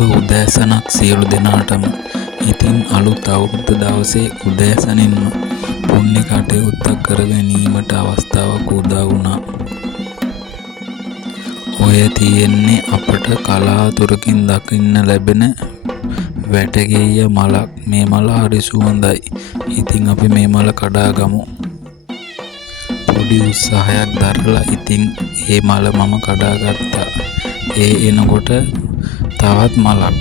උදෑසනක් සියලු දෙනාටම. ඉතින් අලුත් අවුරුද්ද දවසේ උදෑසනින්ම පුණ්‍ය කටයුත්තක් කර ගැනීමට අවස්ථාවක් උදා වුණා. ඔය තියෙන්නේ අපට කලාතුරකින් දකින්න ලැබෙන වැටගෙය මලක්. මේ මල හරි සුවඳයි. ඉතින් අපි මේ මල කඩා ගමු. පොඩි උත්සාහයක් දරලා ඉතින් ඒ මල මම කඩා ගත්තා. ඒ එනකොට තවත් මලක්.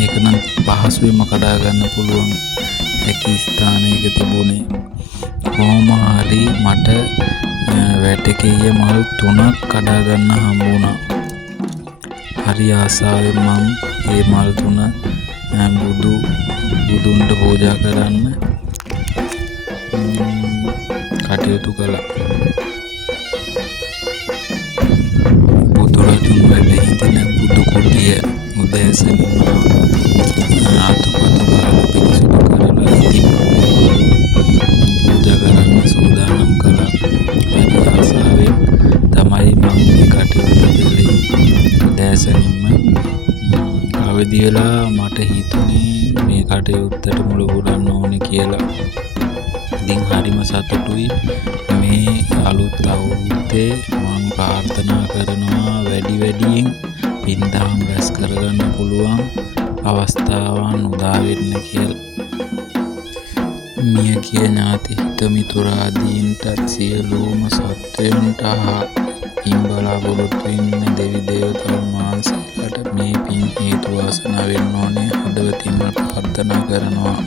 ඒක නම් පහසුවෙන්ම කඩා ගන්න පුළුවන් හැකි ස්ථානයක තිබුණේ. කොහොම හරි මට වැටකෙය මල් 3ක් කඩා ගන්න හම්බ වුණා. හරි ආසාවෙන් මම මේ මල් 3 බුදුන්ට පූජා කරන්න කටයුතු කළා. බුදුරජුන් වැඩ හිටින බුදු කුටිය උදෑසනින්ම ආතුපතු ගාලා පිරිසිදු කරලා ඉතින් පූජා කරන්න සූදානම් කළා. හරි ආසාවෙන් තමයි මම මේ කටයුත්ත කළේ. උදෑසනින්ම අවදි වෙලා මට හිතුනේ මේ කටයුත්තට මුල පුරන්න ඕනේ කියලා. ඉතින් හරිම සතුටුයි. මේ අලුත් අවුරුද්දේ මම ප්‍රාර්ථනා කරනවා වැඩියෙන් පින්දහම් රැස් කරගන්න පුළුවන් අවස්ථාවන් උදා වෙන්න කියලා. මිය ගිය ඥාති හිත මිතුරාදීන්ට සියලුම සත්වයන්ට පින් බලාපොරොත්තු වෙන දෙවි දේවතාවුන් වහන්සේලාට මේ පින් හේතු වාසනා වෙන්න ඕනේ. හදවතින්ම ප්‍රාර්ථනා කරනවා.